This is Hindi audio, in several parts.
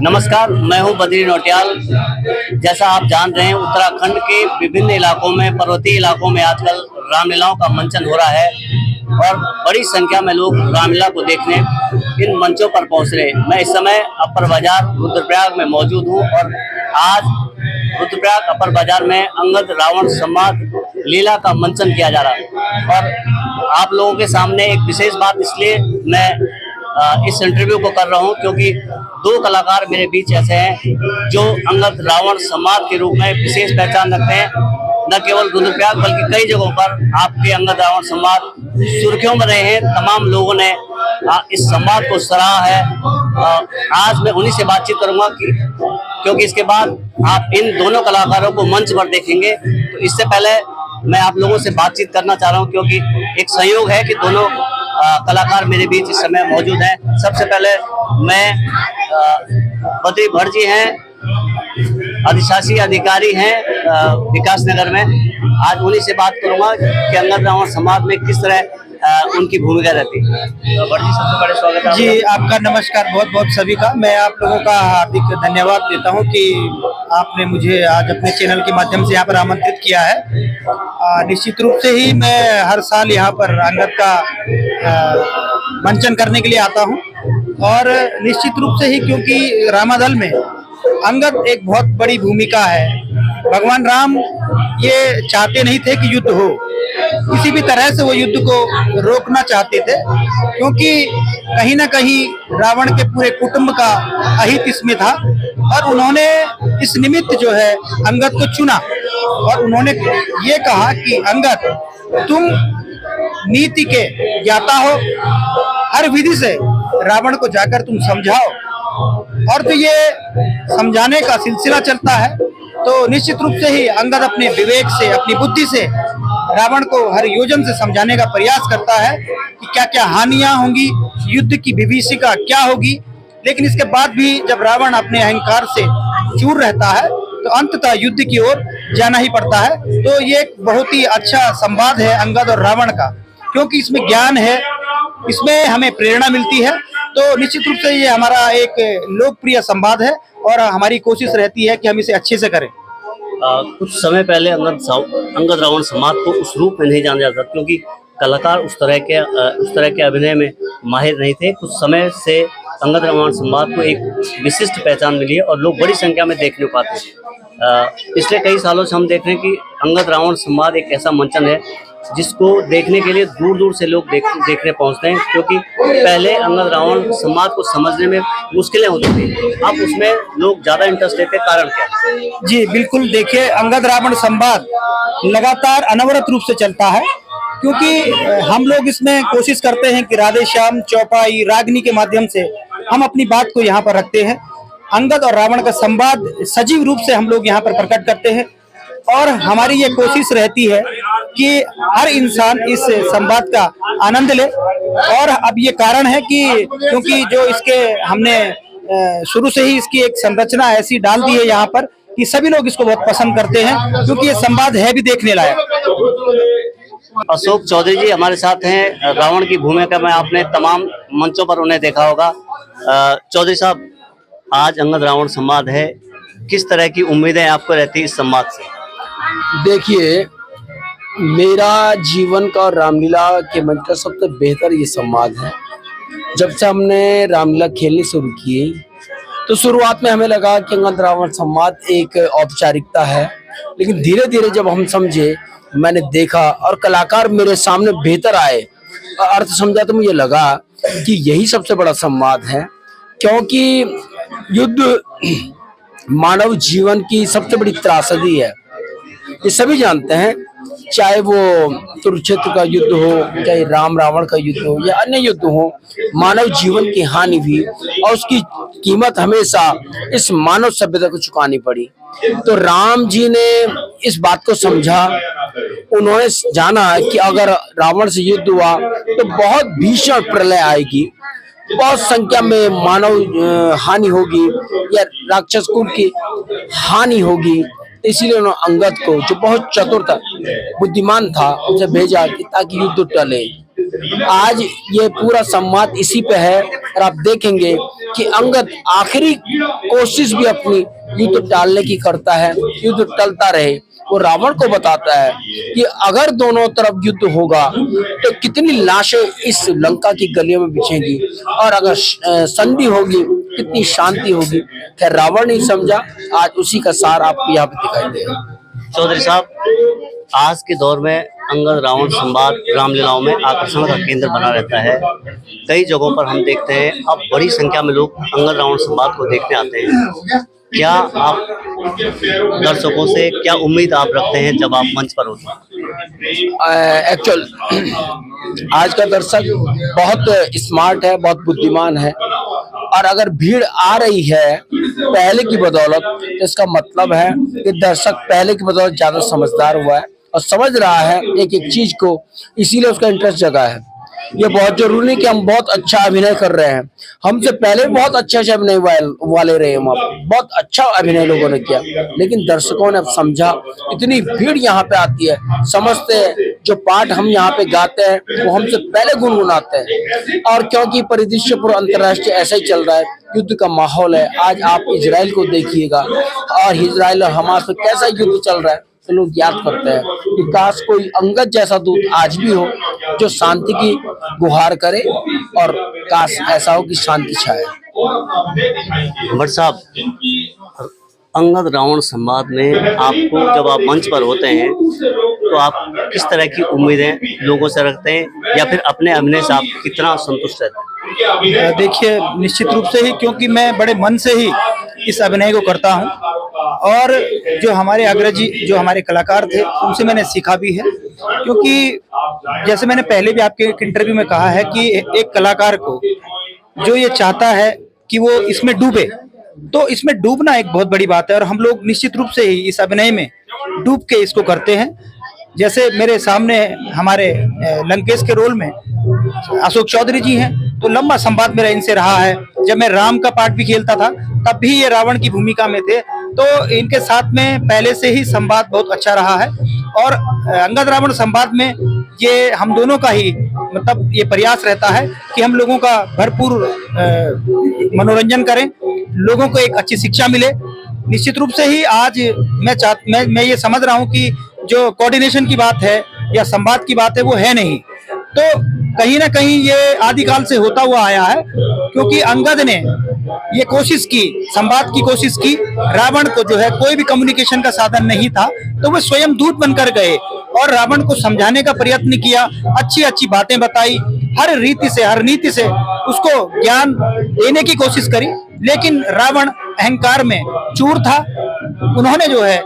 नमस्कार, मैं हूं बद्री नौटियाल। जैसा आप जान रहे हैं, उत्तराखंड के विभिन्न इलाकों में, पर्वतीय इलाकों में आजकल रामलीलाओं का मंचन हो रहा है और बड़ी संख्या में लोग रामलीला को देखने इन मंचों पर पहुंच रहे हैं। मैं इस समय अपर बाजार रुद्रप्रयाग में मौजूद हूं और आज रुद्रप्रयाग अपर बाजार में अंगद रावण संवाद लीला का मंचन किया जा रहा है। और आप लोगों के सामने एक विशेष बात इसलिए मैं इस इंटरव्यू को कर रहा हूं क्योंकि दो कलाकार मेरे बीच ऐसे हैं जो अंगद रावण संवाद के रूप में विशेष पहचान रखते हैं। न केवल रुद्रप्रयाग बल्कि कई जगहों पर आपके अंगद रावण संवाद सुर्खियों में रहे हैं। तमाम लोगों ने इस संवाद को सराहा है। आज मैं उन्हीं से बातचीत करूंगा क्योंकि इसके बाद आप इन दोनों कलाकारों को मंच पर देखेंगे। तो इससे पहले मैं आप लोगों से बातचीत करना चाह रहा हूं क्योंकि एक संयोग है कि दोनों कलाकार मेरे बीच इस समय मौजूद हैं। सबसे पहले मैं बद्री भट्ट जी हैं, अधिशासी अधिकारी हैं विकास नगर में। आज उन्हीं से बात करूंगा कि अंगद रावण संवाद में किस तरह उनकी भूमिका रहती है। भट्ट जी, सबसे बड़े स्वागत है जी। आपका नमस्कार बहुत बहुत सभी का। मैं आप लोगों का हार्दिक धन्यवाद देता हूं कि आपने मुझे आज अपने चैनल के माध्यम से यहाँ पर आमंत्रित किया है। निश्चित रूप से ही मैं हर साल यहाँ पर अंगद का मंचन करने के लिए आता हूँ और निश्चित रूप से ही क्योंकि रामादल में अंगद एक बहुत बड़ी भूमिका है। भगवान राम ये चाहते नहीं थे कि युद्ध हो, किसी भी तरह से वो युद्ध को रोकना चाहते थे क्योंकि कहीं ना कहीं रावण के पूरे कुटुंब का अहित इसमें था और उन्होंने इस निमित्त जो है अंगद को चुना और उन्होंने ये कहा कि अंगद, तुम नीति के ज्ञाता हो, हर विधि से रावण को जाकर तुम समझाओ। और तो ये समझाने का सिलसिला चलता है तो निश्चित रूप से ही अंगद अपने विवेक से, अपनी बुद्धि से रावण को हर योजन से समझाने का प्रयास करता है कि क्या क्या हानियां होंगी, युद्ध की विभीषिका क्या होगी। लेकिन इसके बाद भी जब रावण अपने अहंकार से चूर रहता है तो अंततः युद्ध की ओर जाना ही पड़ता है। तो ये एक बहुत ही अच्छा संवाद है अंगद और रावण का, क्योंकि इसमें ज्ञान है, इसमें हमें प्रेरणा मिलती है। तो निश्चित रूप से ये हमारा एक लोकप्रिय संवाद है और हमारी कोशिश रहती है कि हम इसे अच्छे से करें। कुछ समय पहले अंगद रावण संवाद को उस रूप में नहीं जाना जाता क्योंकि कलाकार उस तरह के अभिनय में माहिर नहीं थे। कुछ समय से अंगद रावण संवाद को एक विशिष्ट पहचान मिली है और लोग बड़ी संख्या में देखने पाते हैं। पिछले कई सालों से हम देख रहे हैं कि अंगद रावण संवाद एक ऐसा मंचन है जिसको देखने के लिए दूर दूर से लोग देखने पहुंचते हैं क्योंकि पहले अंगद रावण संवाद को समझने में मुश्किलें होती थी। अब उसमें लोग ज्यादा इंटरेस्ट लेते हैं, कारण क्या? जी बिल्कुल, देखिए अंगद रावण संवाद लगातार अनवरत रूप से चलता है क्योंकि हम लोग इसमें कोशिश करते हैं कि राधे श्याम, चौपाई, रागनी के माध्यम से हम अपनी बात को यहाँ पर रखते हैं। अंगद और रावण का संवाद सजीव रूप से हम लोग यहाँ पर प्रकट करते हैं और हमारी ये कोशिश रहती है कि हर इंसान इस संवाद का आनंद ले। और अब ये कारण है कि क्योंकि जो इसके हमने शुरू से ही इसकी एक संरचना ऐसी डाल दी है यहाँ पर कि सभी लोग इसको बहुत पसंद करते हैं क्योंकि ये संवाद है भी देखने लायक। अशोक चौधरी जी हमारे साथ हैं। रावण की भूमिका में आपने तमाम मंचों पर उन्हें देखा होगा। चौधरी साहब, आज अंगद रावण संवाद है, किस तरह की उम्मीदें आपको रहती है इस संवाद से? देखिए, मेरा जीवन का और रामलीला के मंच का सबसे बेहतर ये संवाद है। जब से हमने रामलीला खेलनी शुरू की तो शुरुआत में हमें लगा कि अंगद रावण संवाद एक औपचारिकता है, लेकिन धीरे धीरे जब हम समझे, मैंने देखा और कलाकार मेरे सामने बेहतर आए, अर्थ समझा, तो मुझे लगा कि यही सबसे बड़ा संवाद है। क्योंकि युद्ध मानव जीवन की सबसे बड़ी त्रासदी है, ये सभी जानते हैं। चाहे वो कुरुक्षेत्र का युद्ध हो, चाहे राम रावण का युद्ध हो या अन्य युद्ध हो, मानव जीवन की हानि हुई और उसकी कीमत हमेशा इस मानव सभ्यता को चुकानी पड़ी। तो राम जी ने इस बात को समझा, उन्होंने जाना कि अगर रावण से युद्ध हुआ तो बहुत भीषण प्रलय आएगी, बहुत संख्या में मानव हानि होगी या राक्षस कुल की हानि होगी। इसीलिए उन्होंने अंगद को, जो बहुत चतुर था, बुद्धिमान था, उसे भेजा कि ताकि युद्ध टले। आज ये पूरा संवाद इसी पे है। और आप देखेंगे कि अंगद आखिरी कोशिश भी अपनी युद्ध टालने की करता है, युद्ध टलता रहे। वो रावण को बताता है कि अगर दोनों तरफ युद्ध होगा तो कितनी लाशें इस लंका की गलियों में बिछेंगी, और अगर संधि होगी कितनी शांति होगी। खैर रावण नहीं समझा, आज उसी का सार आपको यहाँ पे दिखाई देगा। चौधरी साहब, आज के दौर में अंगद रावण संवाद रामलीलाओं में आकर्षण का केंद्र बना रहता है। कई जगहों पर हम देखते हैं अब बड़ी संख्या में लोग अंगद रावण संवाद को देखने आते हैं। क्या आप दर्शकों से क्या उम्मीद आप रखते हैं जब आप मंच पर होते हैं? एक्चुअल आज का दर्शक बहुत स्मार्ट है, बहुत बुद्धिमान है, और अगर भीड़ आ रही है पहले की बदौलत तो इसका मतलब है कि दर्शक पहले की बदौलत ज्यादा समझदार हुआ है और समझ रहा है एक एक चीज को, इसीलिए उसका इंटरेस्ट जगा है। ये बहुत जरूरी नहीं कि हम बहुत अच्छा अभिनय कर रहे हैं, हमसे पहले भी बहुत अच्छे अभिनय वाले रहे, हम बहुत अच्छा अभिनय लोगों ने किया, लेकिन दर्शकों ने अब समझा। इतनी भीड़ यहाँ पे आती है, समझते हैं जो पाठ हम यहाँ पे गाते हैं वो हमसे पहले गुनगुनाते हैं। और क्योंकि परिदृश्य पूरा अंतर्राष्ट्रीय ऐसा ही चल रहा है, युद्ध का माहौल है। आज आप इजराइल को देखिएगा और इजराइल और हमास में कैसा युद्ध चल रहा है, तो लोग याद करते हैं कि काश कोई अंगद जैसा दूत आज भी हो जो शांति की गुहार करे, और काश ऐसा हो कि शांति छाए। भट्ट साहब, अंगद रावण संवाद में आपको जब आप मंच पर होते हैं तो आप किस तरह की उम्मीदें लोगों से रखते हैं, या फिर अपने अभिनय से आप कितना संतुष्ट रहते हैं? देखिए, निश्चित रूप से ही, क्योंकि मैं बड़े मन से ही इस अभिनय को करता हूं, और जो हमारे अग्रजी जो हमारे कलाकार थे उनसे मैंने सीखा भी है। क्योंकि जैसे मैंने पहले भी आपके एक इंटरव्यू में कहा है कि एक कलाकार को जो ये चाहता है कि वो इसमें डूबे, तो इसमें डूबना एक बहुत बड़ी बात है, और हम लोग निश्चित रूप से ही इस अभिनय में डूब के इसको करते हैं। जैसे मेरे सामने हमारे लंकेश के रोल में अशोक चौधरी जी हैं, तो लंबा संवाद मेरा इनसे रहा है। जब मैं राम का पार्ट भी खेलता था तब भी ये रावण की भूमिका में थे, तो इनके साथ में पहले से ही संवाद बहुत अच्छा रहा है। और अंगद रावण संवाद में ये हम दोनों का ही मतलब ये प्रयास रहता है कि हम लोगों का भरपूर मनोरंजन करें, लोगों को एक अच्छी शिक्षा मिले। निश्चित रूप से ही आज मैं ये समझ रहा हूँ कि जो कोऑर्डिनेशन की बात है या संवाद की बात है वो है नहीं, तो कहीं ना कहीं ये आदिकाल से होता हुआ आया है। क्योंकि अंगद ने ये कोशिश की, संवाद की कोशिश की, रावण को जो है कोई भी कम्युनिकेशन का साधन नहीं था, तो वो स्वयं दूत बनकर गए और रावण को समझाने का प्रयत्न किया, अच्छी अच्छी बातें बताई, हर रीति से हर नीति से उसको ज्ञान देने की कोशिश करी। लेकिन रावण अहंकार में चूर था, उन्होंने जो है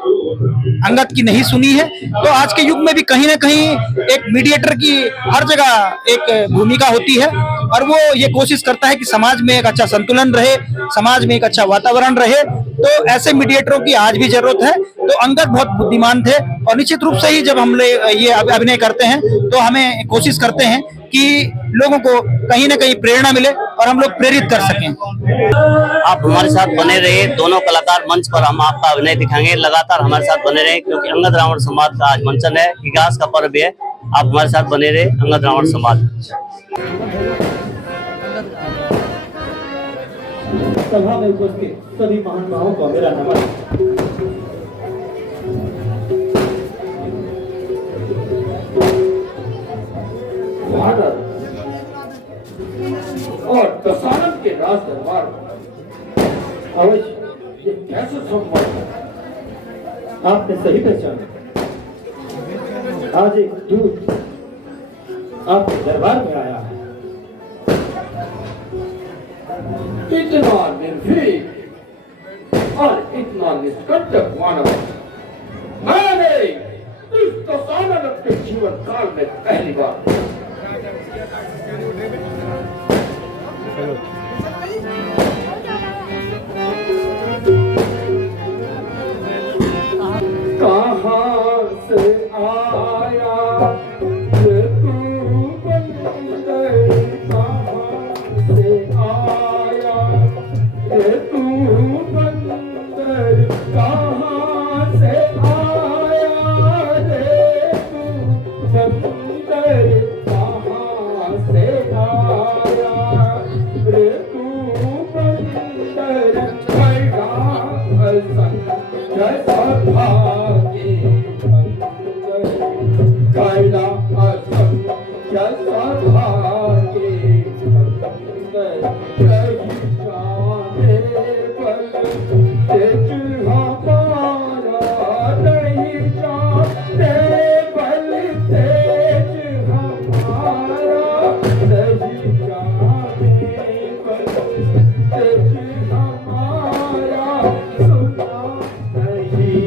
अंगद की नहीं सुनी है। तो आज के युग में भी कहीं ना कहीं एक मीडिएटर की हर जगह एक भूमिका होती है, और वो ये कोशिश करता है कि समाज में एक अच्छा संतुलन रहे, समाज में एक अच्छा वातावरण रहे। तो ऐसे मीडिएटरों की आज भी जरूरत है। तो अंगद बहुत बुद्धिमान थे, और निश्चित रूप से ही जब हम ये अभिनय करते हैं तो हमें कोशिश करते हैं कि लोगों को कहीं ना कहीं प्रेरणा मिले और हम लोग प्रेरित कर सकें। आप हमारे साथ बने रहे, दोनों कलाकार मंच पर हम आपका अभिनय दिखाएंगे, लगातार हमारे साथ बने रहे, क्योंकि अंगद रावण संवाद का आज मंचन है, इतिहास का पर्व है। आप हमारे साथ बने रहे अंगद रावण संवाद। सभा में उपस्थित सभी महानुभावों को मेरा नमस्कार। भारत और दशानन के राज दरबार अवश्य ये कैसे संभव है? आपने सही पहचाना, आज एक दूत आपके दरबार में आया है, इतना निर्भीक और इतना निष्कंटक मानव मैंने इस दशानन के जीवन काल में पहली बार कहाँ से आया ये तू बंदर, कहाँ से आया ये तू बंदर, कहाँ से आया रे तू बंदर, तेरी हमारा सुना नहीं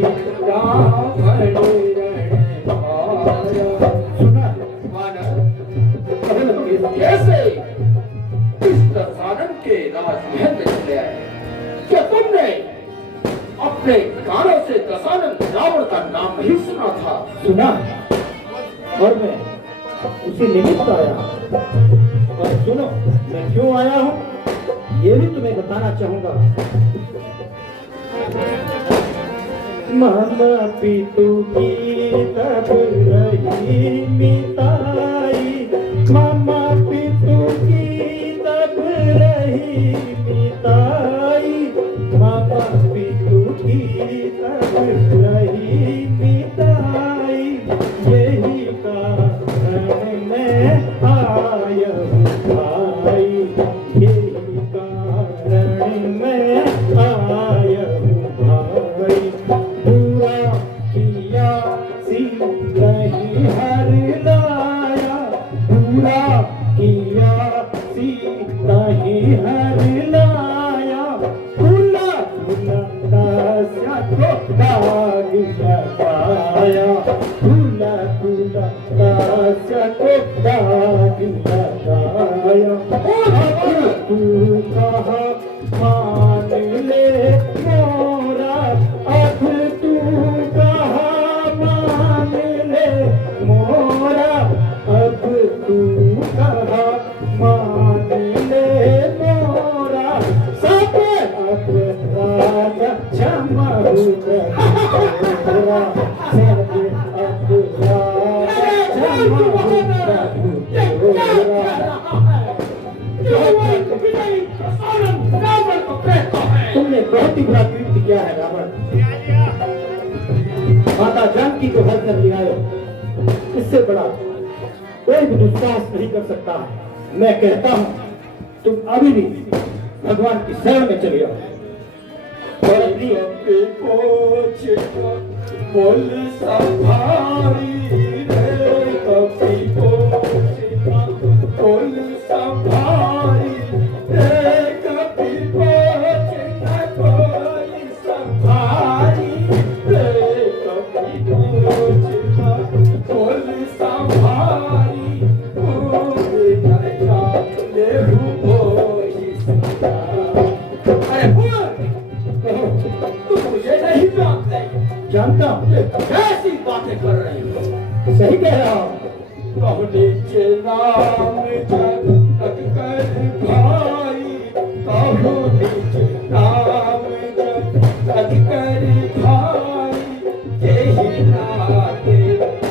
रावण रणहारा। सुना मानव कैसे इस दशानन के राजमहल में चले आए? क्या तुमने अपने कानों से दशानन रावण का नाम नहीं सुना था? सुना, और मैं उसी निमित्त आया। और सुनो, मैं क्यों आया हूँ ये भी तुम्हें बताना चाहूंगा। मामा पितु की तब रही मिताई, मामा पितु की तब रही मिताई, मामा पितु की तब रही मिताई, यही कारण मैं आया हूँ भाई, यही कारण मैं आया हूँ भाई। बुरा किया सी नहीं हर लाया, बुरा किया सी नहीं हर लाया, बुला बुला दास्या को दाग लगाया, बुला बुला दास्या को दाग लगाया। तू कहा मान ले मोरा, अब तू कहा मान ले मोरा, अब तू कहा मान ले मोरा, सब अपराध क्षमा तेरा, सब अपराध क्षमा तुमने बहुत ही बुरा कृत्य किया है रावण। माता जानकी को हर कर लिया है, इससे बड़ा कोई भी दुस्साहस नहीं कर सकता है। मैं कहता हूँ तुम अभी भी भगवान की शरण में चले जाओ। और अपनी बोल संभारी रे कभी बोल संभारी रे कभी बोल संभारी रे कभी बोल संभारी अरे तुम मुझे नहीं जानते। जानता हूँ कैसी बातें कर रही हो? सही कह रहा हूँ। नीचे नाम जग कर भाई, कहो नीचे नाम जग कर भाई, यही नाते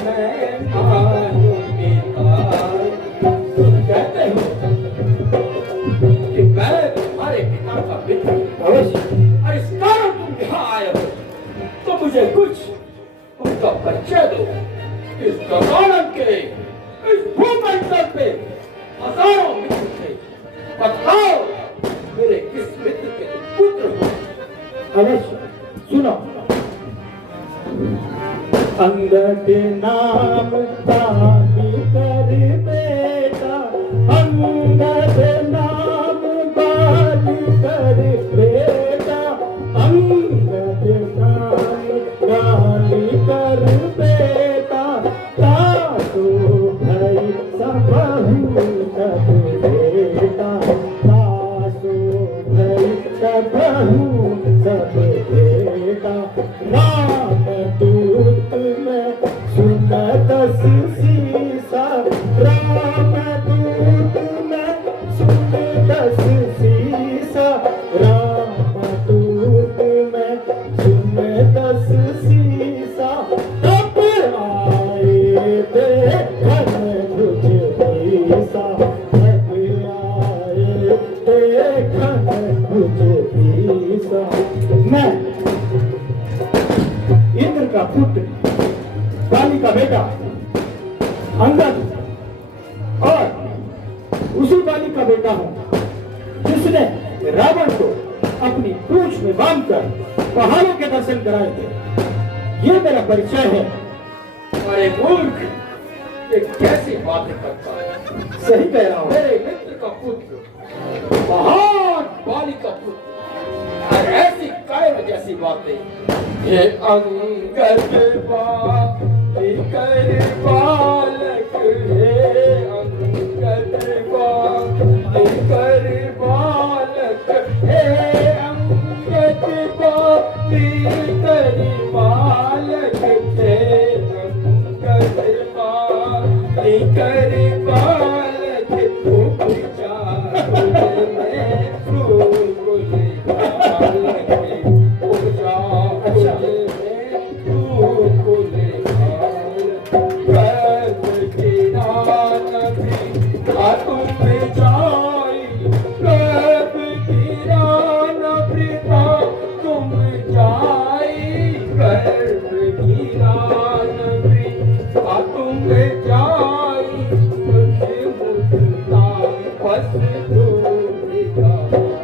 मैं मानू निताई। तुम कहते हो कि मैं तुम्हारे पिता का मित्र हूँ, अवश्य। और इस कारण तुम यहाँ आए हो, तो मुझे कुछ उनका परिचय दो। इस दशानन के इस भूमंडल पे हजारों मित्र थे, बताओ मेरे किस मित्र के तुम पुत्र हो? अवश्य सुनो। अंगद नाम बाली कर बेटा, अंगद नाम बाली कर बेटा, अंगद नाम बाली कर बेटा, तातो भाई सबहु सब बेटा, तातो भाई सबहु सब बेटा, राम दूत में सुन दस सीसा, राम दूत में सुन दस सीसा, राम दूत में सुन दस सीसा, तब आए देखन भुज ईसा, तब आए देखन भुज ईसा। मैं इंद्र का पुत्र, बाली का बेटा अंगद, और उसी बाली का बेटा हूं जिसने रावण को अपनी पूंछ में बांधकर पहाड़ों के दर्शन कराए थे। ये मेरा परिचय है। अरे मूर्ख, ये कैसी बातें करता है? सही कह रहा हूं। मेरे मित्र का पुत्र महान दे। ये अंगद बालिकर बालक है, अंगद बालिकर बालक है, अंगद बालिकर बालक है, अंगद बालिकर बालक उपजा में फूल बालक उपजा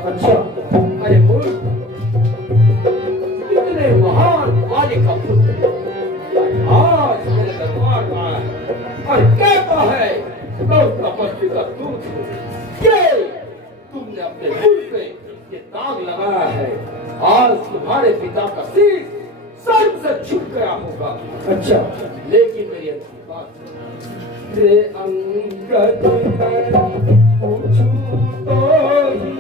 अच्छा, अरे बोल इतने महान वाले का पुत्र आज मेरे दरबार में आया है और कहता है मैं उसका बच्चे का दूध हूँ। ये तुमने अपने मुंह पे ये दाग लगाया है, आज तुम्हारे पिता का शीश सर से छूट गया होगा। अच्छा, लेकिन मेरी अच्छी बात रे अंगद मैं पूछूं तो ही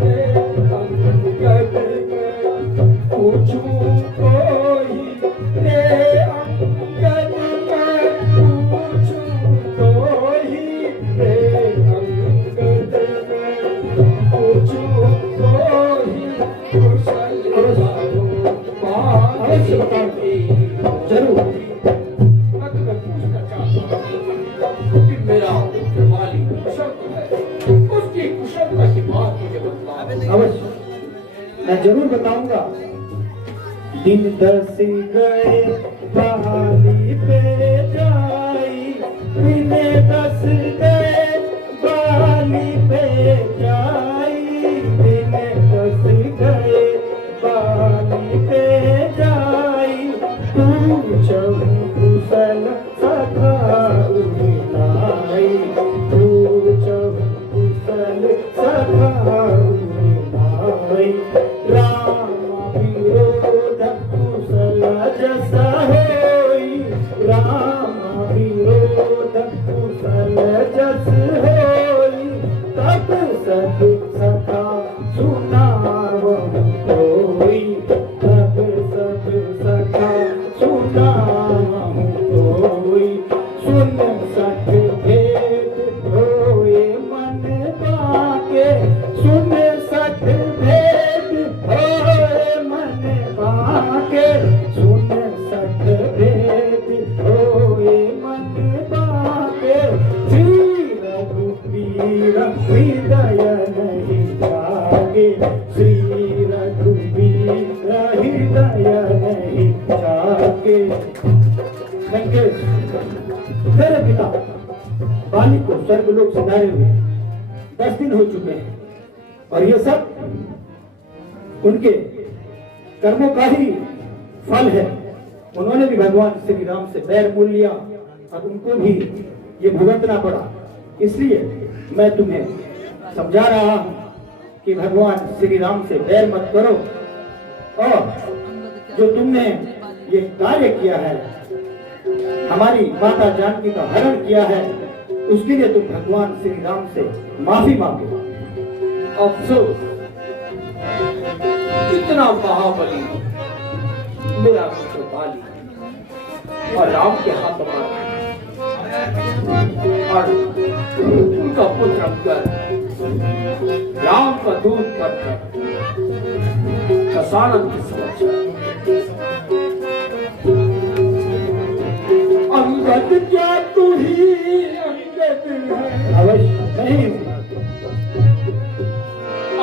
रे अंगद मैं पूछूं तो ही रे अंगद मैं पूछूं तो ही रे अंगद मैं पूछूं तो ही कुशल जरूर मैं तुम्हें पूछना चाहता हूँ कि मेरा मित्र वाली कुशल है, उसकी कुशलता की बात मुझे बताओ। अवश्य मैं जरूर बताऊंगा। दिन 10 गए बहाली पे जाई, दिन 10 गए बहाली पे जाई, दिन 10 गए बहाली पे जाई, पूछूं कुशल सखा उमिलाई, पूछूं कुशल सखा उमिलाई, राम विरोध कुशल जस होई, राम विरोध कुशल जस होई, तब सब सखा सुनावहु कोई, तब सब सखा सुनावहु कोई, सुन सक भेद होए मन बाके, सुन सक भेद होए मन बाके, सुन सक भेद होए मन बाके, श्री रघुवीर हृदय नहीं जागे, श्री रघुवीर हृदय नहीं जागे। लंकेश, मेरे पिता बाली को स्वर्गलोक सिधारे हुए 10 दिन हो चुके हैं और ये सब उनके कर्मों का ही फल है। उन्होंने भी भगवान श्री राम से बैर मोल लिया और उनको भी ये भुगतना पड़ा। इसलिए मैं तुम्हें समझा रहा हूं कि भगवान श्री राम से बैर मत करो और जो तुमने ये कार्य किया है, हमारी माता जानकी का हरण किया है, उसके लिए तुम भगवान श्री राम से माफी मांगो। अफसोस इतना महाबली मेरा पुत्र बाली और राम के हाथ मारा और उनका पुत्र अंगद राम का दूध पड़कर दशानन की समस्या। अंगद क्या तू ही अंगद है? अवश्य नहीं।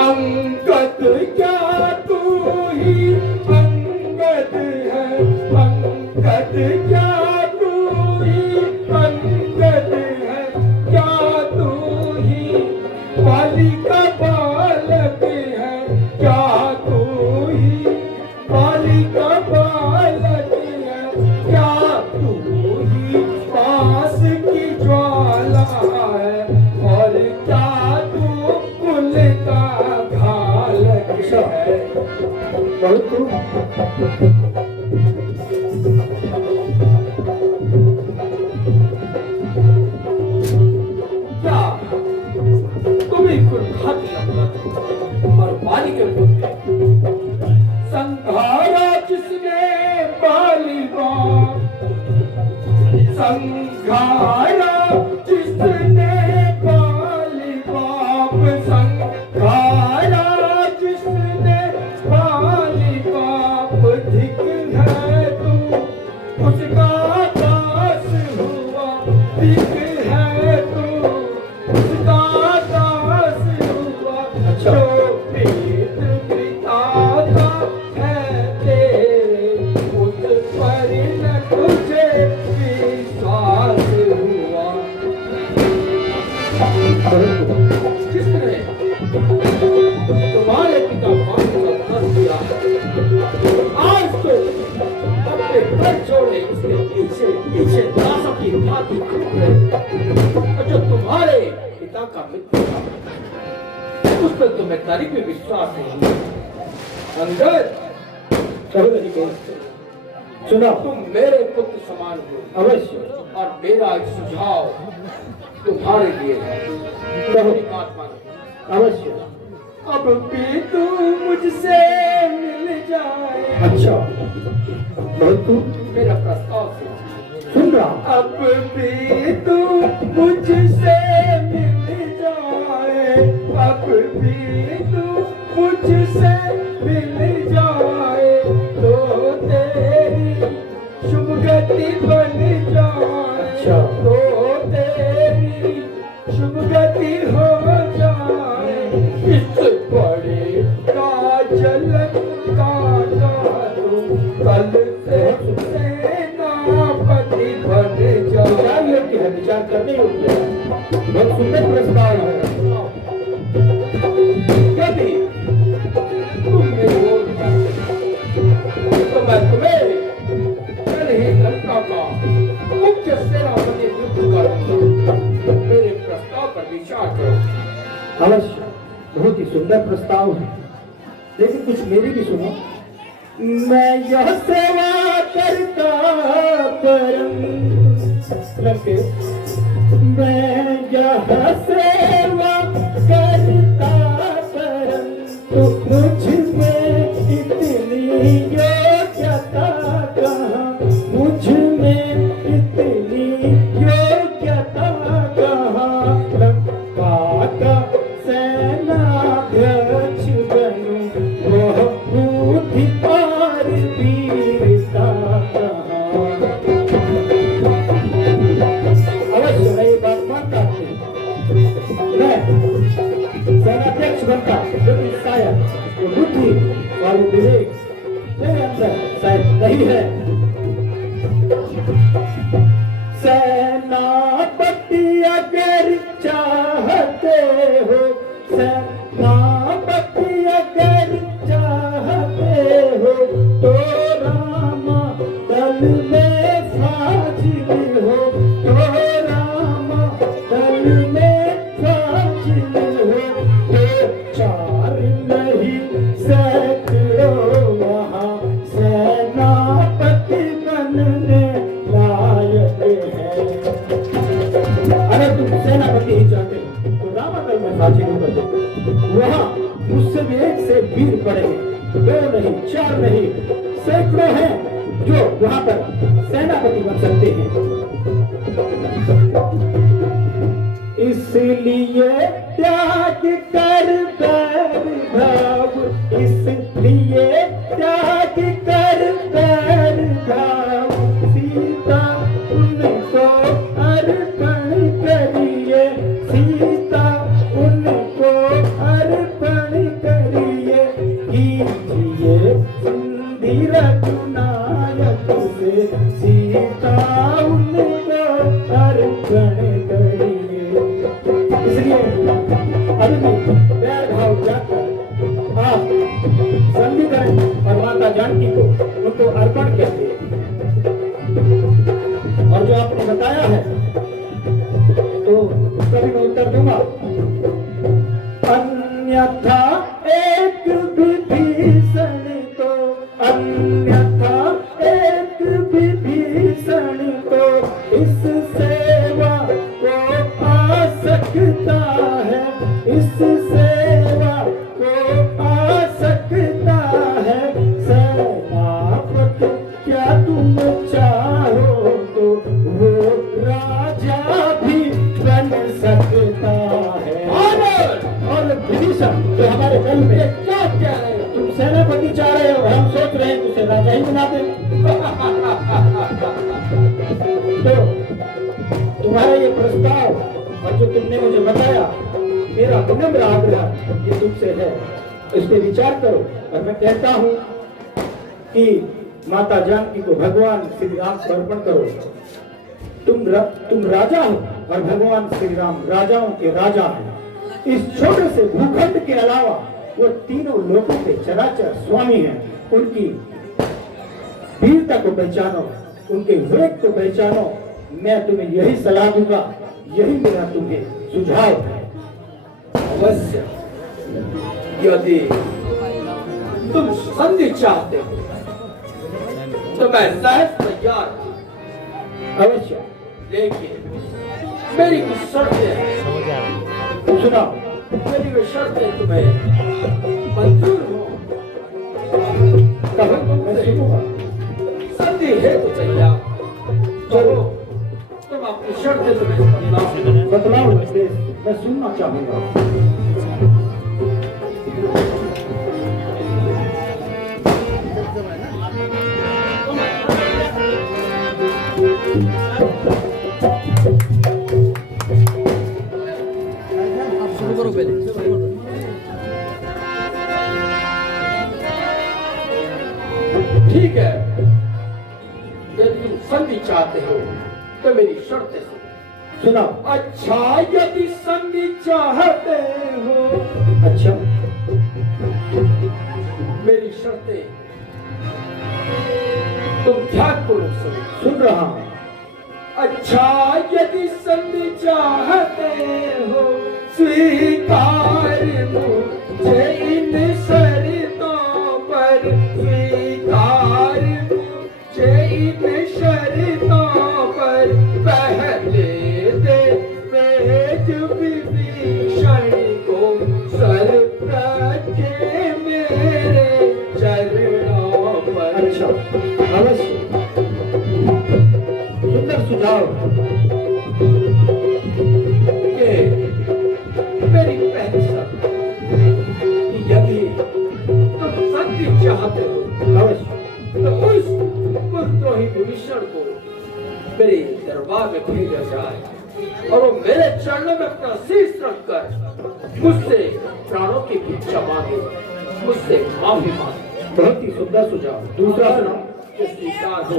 अंगद क्या तू ही अंगद है? अंगद क्या तू ही अंगद है? क्या तू ही बाली का बालक है? क्या तू ही बाली का बालक है? क्या तू ही पास की ज्वाला है? और क्या तू कुल का घालक है? बहुत क्या तुम्हें कुर्बानी और पानी के पुत्र संघारा जिसने बाली बाप संघारा जिसने बाली बाप संघारा जिसने बाली बाप धिक है तू उसका दास हुआ धिक है तू उसका दास हुआ जो पेट पिता है तेरे उस पर न तुझे विश्वास हुआ। जिसने तुम्हारे पिता पानी का व्रत किया आज तो अपने घर छोड़े उसके पीछे पीछे दासों की भांति घूम रहे और जो तुम्हारे पिता का मित्र था उस पर तुम्हें तारीफ में विश्वास नहीं। अंगद सुना तुम मेरे पुत्र समान हो अवश्य और मेरा एक सुझाव तुम्हारे लिए है मेरी बात मानो अवश्य। अब भी तू मुझसे मिल जाए अच्छा बहुत तू मेरा प्रस्ताव सुन रहा अब भी तू मुझसे मिल जाए अब भी तू मुझसे मिल जाए तो तेरी शुभ गति बन जाए तो तेरी शुभ गति हो जाए इस बड़े काजल का तू कल से सेनापति बन जाए विचार करने योग्य है बहुत सुंदर प्रस्ताव है यदि तुम मेरी ओर तो मैं तुम्हें कल ही लंका का मुख्य सेनापति नियुक्त करूंगा मेरे प्रस्ताव पर विचार करो। अवश्य बहुत ही सुंदर प्रस्ताव है लेकिन कुछ मेरी भी सुनो। मैं यह सेवा करता परम मैं यह सेवा करता परंतु मुझ में इतनी योग्यता कहाँ मुझ में इतनी योग्यता कहाँ लंका का सेनाध्यक्ष बनूं वह बुद्धि और वीरता कहाँ। अवश्य मैं ये बात मानता हूँ मैं सेनाध्यक्ष बनता लेकिन शायद वो बुद्धि और वो विवेक मेरे अंदर शायद नहीं है। सेनापति अगर चाहते हो सेनापति अगर चाहते हो तो रामा दल में फाजिल हो तो रामा दल में फाजिल हो तो चार नहीं सैकड़ों वहाँ सेनापति बनने लायक है। अगर तुम सेनापति ही चाहते हो तो रामादल में फाजिल होकर देखो वहाँ मुझसे भी एक से वीर पड़ेंगे दो नहीं चार नहीं सैकड़ों हैं जो वहाँ पर सेनापति बन सकते हैं। इसलिए त्याग कर वैभव इसलिए त्याग कर वैभव सीता उनको अर्पण करिए सीता उनको अर्पण करिए कीजिए सिंधी रघुनायक से सीता उनको अर्पण करिए। इसलिए अभी वैभव जाकर आप संधि करें और माता जानकी को उनको अर्पण कहते और जो आपने बताया है तो उसका भी मैं उत्तर दूंगा। अन्यथा एक विभीषण राजा ही बना दे। तो तुम्हारा ये प्रस्ताव और जो तुमने मुझे बताया, मेरा विनम्र आग्रह ये तुमसे है, इस पे विचार करो। और मैं कहता हूँ कि माता जानकी को भगवान श्री राम समर्पण करो। तुम राजा हो और भगवान श्री राम राजाओं के राजा हैं। इस छोटे से भूखंड के अलावा वो तीनों लोगों के चराचर स्वामी हैं। उनकी वीरता को पहचानो, उनके विवेक को पहचानो। मैं तुम्हें यही सलाह दूंगा, यही मेरा तुम्हें सुझाव है। अवश्य, यदि तुम संधि चाहते हो तो मैं सहज तैयार हूं। अवश्य, लेकिन मेरी कुछ शर्तें हैं। तुम सुनाओ। मेरी वे शर्तें तुम्हें मंजूर हो कहो, मैं सुनूंगा। संधि है तो तैयार। चलो, तुम अपनी शर्तें तुम्हें बतलाओ नरेश, मैं सुनना चाहूंगा। ठीक है, यदि तुम संधि चाहते हो तो मेरी शर्तें सुनो। सुनाओ। अच्छा, यदि संधि चाहते हो, अच्छा, मेरी शर्तें तुम ध्यानपूर्वक सुनो। सुन रहा हूं। अच्छा, यदि संधि चाहते हो, स्वीकार मुझे इन शर्तों पर, स्वीकार मुझे इन शर्तों पर। पहले दे वेद विभीषण को सर रखे मेरे चरणों पर। अच्छा, अवश्य, सुंदर सुझाव। ये मेरी पहली शर्त कि यदि तुम संधि चाहते हो अवश्य, तो उस पुरद्रोही विभीषण को मेरे दरबार में भेजा जाए और वो मेरे चरणों में अपना शीश रखकर मुझसे प्राणों की भिक्षा मांगे, मुझसे माफी मांगे। बहुत ही सुंदर सुझाव। दूसरा सुनाओ। ये स्वीकार हो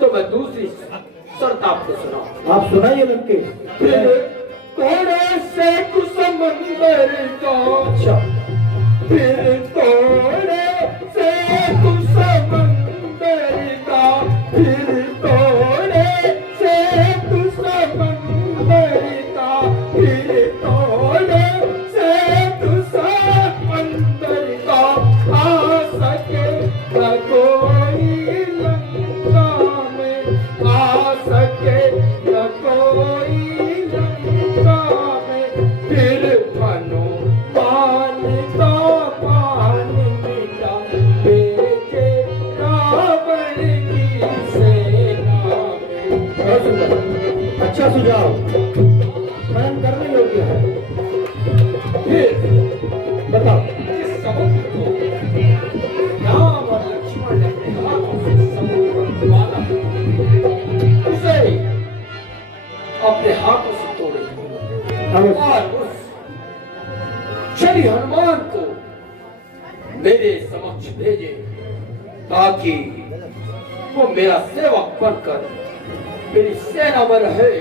तो मैं दूसरी शर्त आपको सुनाऊं। आप सुनाइए लंकेश। फिर थोड़े से कुसमंदर का, अच्छा, फिर थोड़े से कुसमंदर का, फिर थोड़े से कुसमंदर का, फिर थोड़े से कुसमंदर का। आ सके न कोई लंका में, आ सके न कोई लंका में। फिर हनुमान का पान मिटा भेजे रावण की सेना में। बहुत सुंदर, अच्छा सुझाव, मनन करने योग्य है। फिर बताओ। इस समुद्र को राम और लक्ष्मण ने अपने हाथों से समुद्र पर बांधा, उसे अपने हाथों से तोड़े अवश्य, और उस श्री हनुमान को मेरे समक्ष भेजे ताकि वो मेरा सेवक बनकर मेरी सेना में रहे।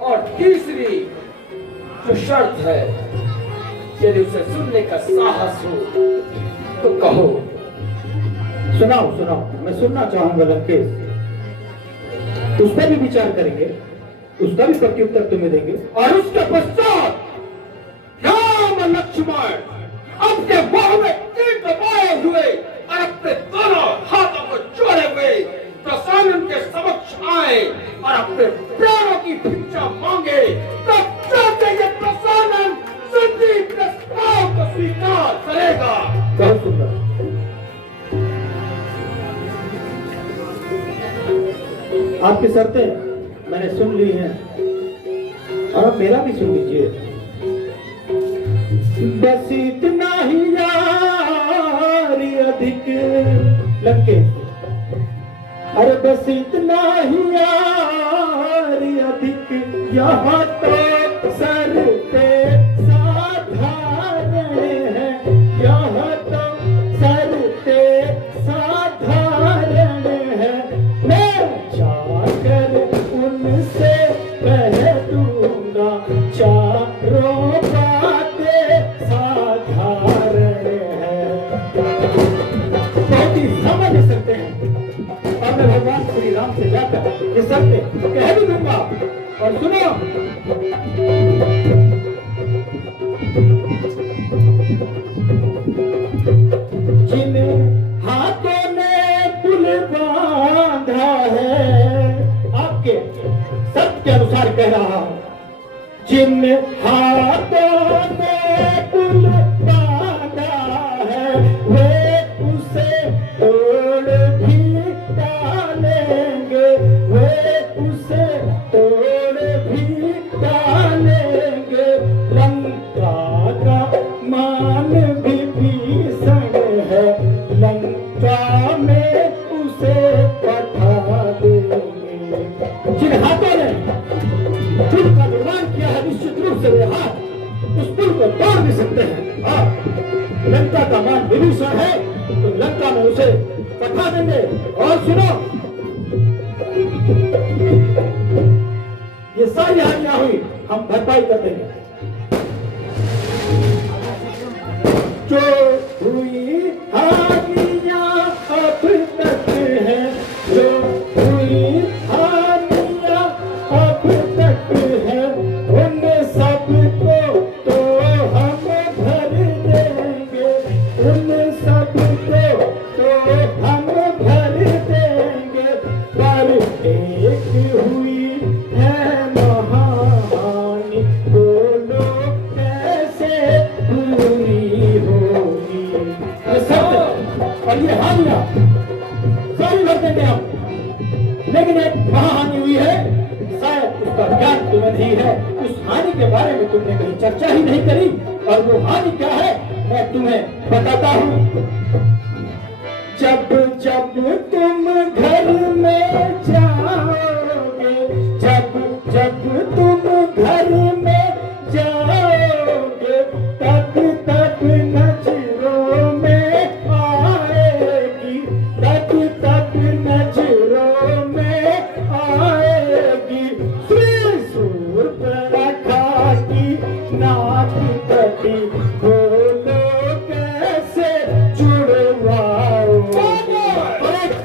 और तीसरी जो शर्त है, यदि उसे सुनने का साहस हो तो कहो। सुनाओ सुनाओ, मैं सुनना चाहूंगा लंकेश। उस पर भी विचार करेंगे, उसका भी प्रत्युत्तर तुम्हें देंगे। और उसके पश्चात राम और लक्ष्मण अपने मुंह में तीर दबाए हुए और अपने दोनों हाथों को जोड़े हुए प्रसानन के समक्ष आए और अपने प्राणों की भिक्षा मांगे। तब जाके ये प्रसानन संधि प्रस्ताव को स्वीकार करेगा। बहुत सुंदर। आपकी शर्तें मैंने सुन ली हैं और अब मेरा भी सुन लीजिए। बस इतना ही यार अधिक लंके से। अरे बस इतना ही यार, अधिक यहाँ तो सर पे साधारण है, यहाँ तो सर पे साधारण है। मैं जाकर उनसे कह दूंगा चारों बातें साधारण है। बहुत ही समझ सकते हैं। और मैं भगवान श्री राम से जाकर ये सब कह भी दूंगा। और सुनो, जिन हाथों ने पुल बांधा है, आपके सत्य के अनुसार कह रहा हूं, जिन हाथों ने पुल बांधा है वे उसे तोड़ भी डालेंगे, वे उसे तोड़ भी डालेंगे। लंका का मान भी भीषण है, लंका में उसे पठा देंगे। जिन हाथों ने पुल का निर्माण किया है, निश्चित रूप से वे हाथ उस पुल को तोड़ भी सकते हैं। और लंका का मान विभीषण है तो लंका में उसे पठा देंगे। और सुनो, ये सारी हानियां हुई, हम भरपाई कर देंगे। जो हुई हानियां अब तक है, जो हुई हानियां अब तक है, उन सब को तो हम भर देंगे, उन सब को तो हम भर देंगे। पर एक हुई है महाहानि, बोलो कैसे पूरी होगी। ये सब और ये हानियां सारी भर देंगे हम। लेकिन एक महाहानि हुई है, शायद उसका ज्ञान तुम्हें नहीं है, उस हानि के बारे में तुमने कहीं चर्चा ही नहीं करी। और वो हानि क्या है मैं तुम्हें बताता हूँ। जब जब तुम घर में जाओगे, जब जब तुम घर में जाओगे, तब तक नजरों में आएगी, तब तक नजरों में आएगी। त्रिशूल पर रखा की नाक कटी, बोलो कैसे जुड़वाओ।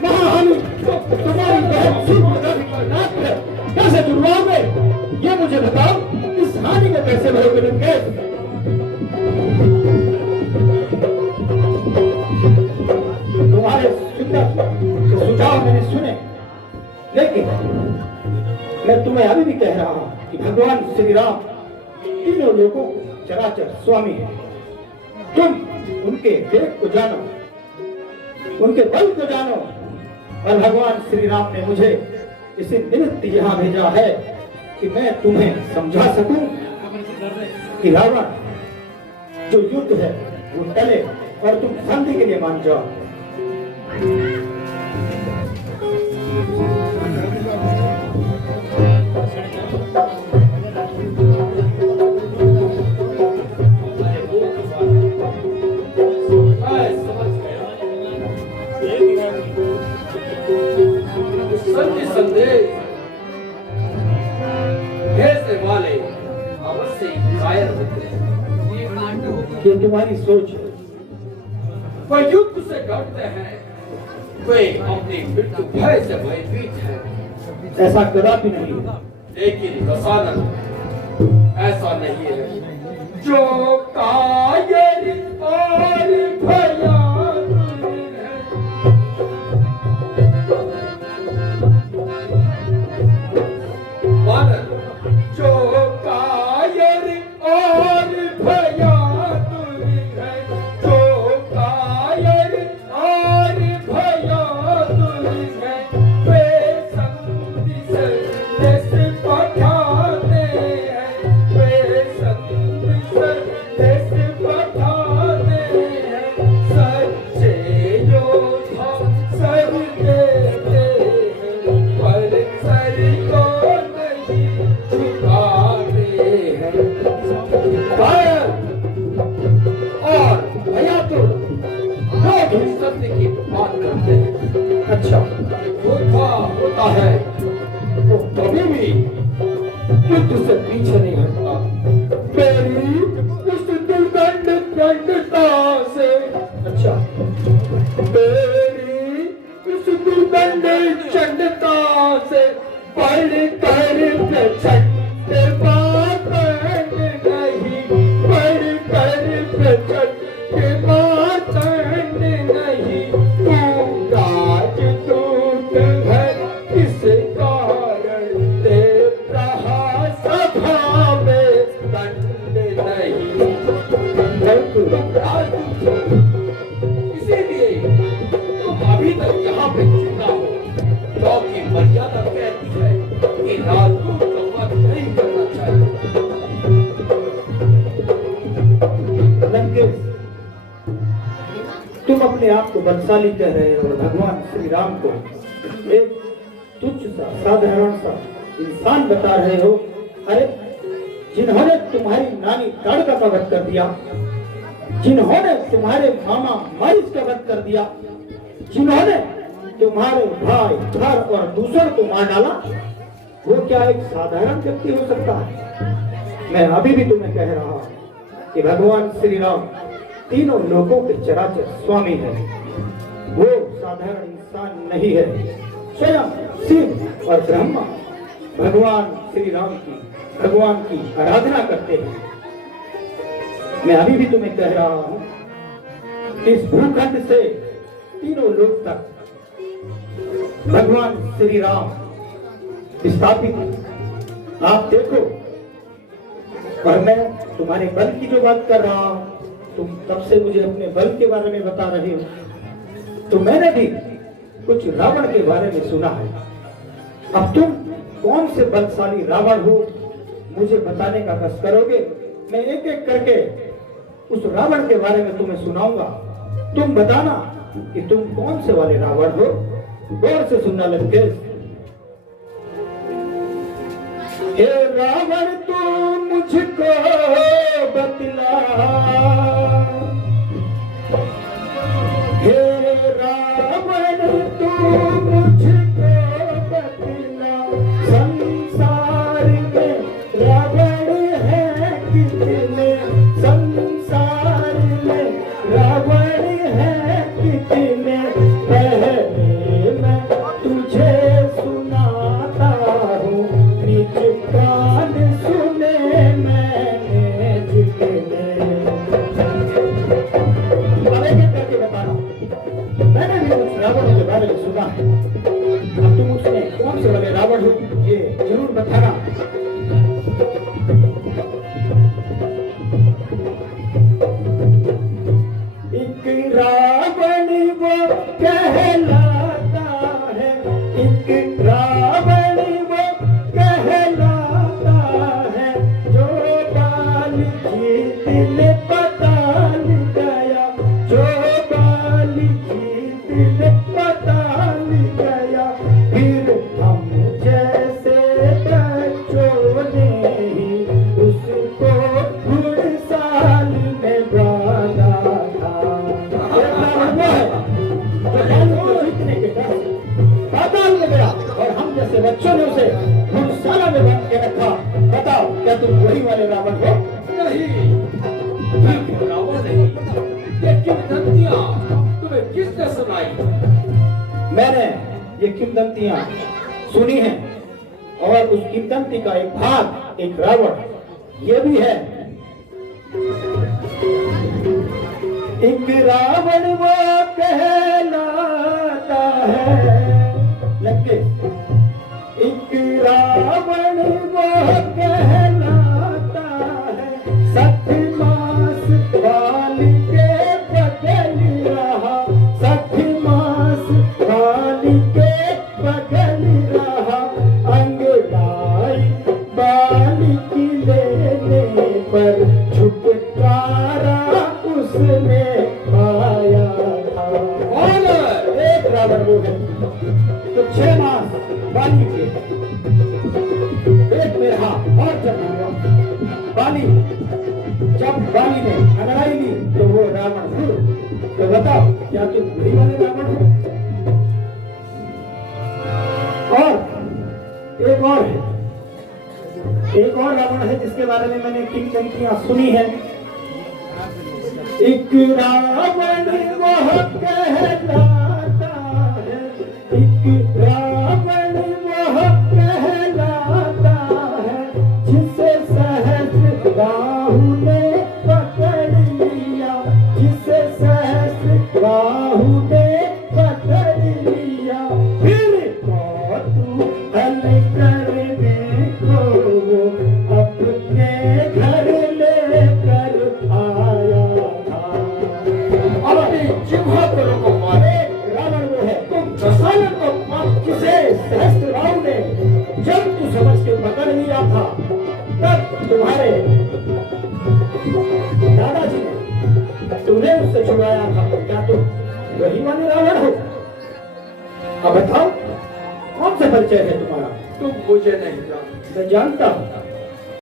महाहानि तुम्हारी बहन नाक है, कैसे जुड़वाओगे ये मुझे बताओ। इस हानि को कैसे भरोगे लंके? तुम्हारे सुंदर सुझाव मैंने सुने, लेकिन मैं तुम्हें अभी भी कह रहा हूं कि भगवान श्री राम तीनों लोगों चराचर स्वामी है। तुम उनके वेग को जानो, उनके बल को जानो। और भगवान श्री राम ने मुझे इसे निमित्त यहाँ भेजा है कि मैं तुम्हें समझा सकूं कि रावण जो युद्ध है वो टले और तुम संधि के लिए मान जाओ। संधि संदेश भेजने वाले अवश्य ही कायर होते हैं। ये तुम्हारी सोच है। वह युद्ध से डरते हैं, वे अपनी मृत्यु भय से भयभीत हैं। ऐसा कदापि नहीं है। लेकिन रसानंद ऐसा नहीं है। जो कायर और भयातुर है, मानव जो कायर और भयातुर है, जो कायर और भयातुर है, वे संधि संदेश पठाते हैं, वे संधि संदेश पठाते हैं। वही सत्य की बात करते हैं। अच्छा, धोखा होता है तो कभी भी युद्ध से पीछे नहीं हटता। मेरी उस दुर्गंध दंडता से, अच्छा, मेरी उस दुर्गंध चंडता से बढ़ कर प्रचंड बात नहीं, बढ़ कर प्रचंड बात नहीं। तू राजदूत है इस कारण दे रहा सभा में दंड नहीं। तुम राजदूत हो, इसीलिए तुम अभी तक यहाँ पे जिंदा हो, क्योंकि मर्यादा कहती है कि राजदूत का वध नहीं करना चाहिए। लंकेश, तुम अपने आप को बलशाली कह रहे हो, भगवान श्री राम को एक तुच्छ सा साधारण सा इंसान बता रहे हो। अरे, जिन्होंने तुम्हारी नानी ताड़का का वध कर दिया, जिन्होंने तुम्हारे मामा मारिच का वध कर दिया, जिन्होंने तुम्हारे भाई घर और दूसरों को मार डाला, वो क्या एक साधारण व्यक्ति हो सकता है? मैं अभी भी तुम्हें कह रहा हूं कि भगवान श्री राम तीनों लोकों के चराचर स्वामी है। वो साधारण इंसान नहीं है। स्वयं शिव और ब्रह्मा भगवान श्री राम की, भगवान की आराधना करते हैं। मैं अभी भी तुम्हें कह रहा हूं कि इस भूखंड से तीनों लोक तक भगवान श्री राम स्थापित हैं। आप देखो, और मैं तुम्हारे बल की जो बात कर रहा हूं, तुम तब से मुझे अपने बल के बारे में बता रहे हो, तो मैंने भी कुछ रावण के बारे में सुना है। अब तुम कौन से बलशाली रावण हो, मुझे बताने का कष्ट करोगे? मैं एक एक करके उस रावण के बारे में तुम्हें सुनाऊंगा। तुम बताना कि तुम कौन से वाले रावण हो। गौर से सुनना लंकेश। हे रावण, तू मुझको बतला, हे रावण, तू मुझको बतला, संसार में रावण है कितने, संसार में रावण है कितने। पहले मैं तुझे सुनाता हूँ, निज कान सुने मैंने जितने। अब एक एक करके बताना, मैंने भी उस रावण के बारे में सुना है। अब तुम उसमें कौन से वाले रावण हो, ये जरूर बताना। एक रावण वो कहलाता है, एक रावण वो कहलाता है, जो बाल जीत ले पताल गया, जो बाल जीत ले पताल गया। फिर हम जैसे बच्चों ने ही उसको घुड़साल में बांधा था। पाताल में गया और हम जैसे बच्चों ने उसे घुड़साला में बांध के रखा। बताओ, क्या तुम वही वाले रावण हो? नहीं, मैं रावण नहीं। ये किंवदंतियां तुम्हें किसने सुनाई? मैंने ये किंवदंतियां सुनी हैं, और उस किंवदंती का एक भाग, एक रावण ये भी है। एक रावण वो कहलाता है, लगे, एक रावण वो कहलाता है, सठ मास बाल के बदल रहा, सठ मास बाल के बदल रहा, अंगड़ाई बाल की लेने पर छुटकारा उसने पाया था। और एक रावण वो है तो 6 मास बाली के पेट में रहा, और बाली, जब बाली ने अंगड़ाई ली तो वो रावण हुआ। तो बताओ, क्या तुम वही वाले रावण हो? और एक और है, एक और रावण है जिसके बारे में मैंने किंवदंतियां सुनी है। एक रावण वह कहलाता है, एक रावण वह कहलाता है, जिसे सहस्र बाहु ने पकड़ लिया, जिसे सहस्र बाहु ने पकड़ लिया, फिर कौतूहल करने को वो अपने घर लेकर आया था। अब अपनी जिह्वा को रोको मारे, रावण वो है तुम दशानन को जिसे सहस्त्र बाहु ने जब तू समझ के पकड़ लिया था, तब तुम्हारे दादाजी ने तुम्हें उससे छुड़ाया था। क्या तुम वही वाले रावण हो? अब बताओ कौन सा परिचय है तुम्हारा? तुम मुझे नहीं जानते। मैं जानता हूँ।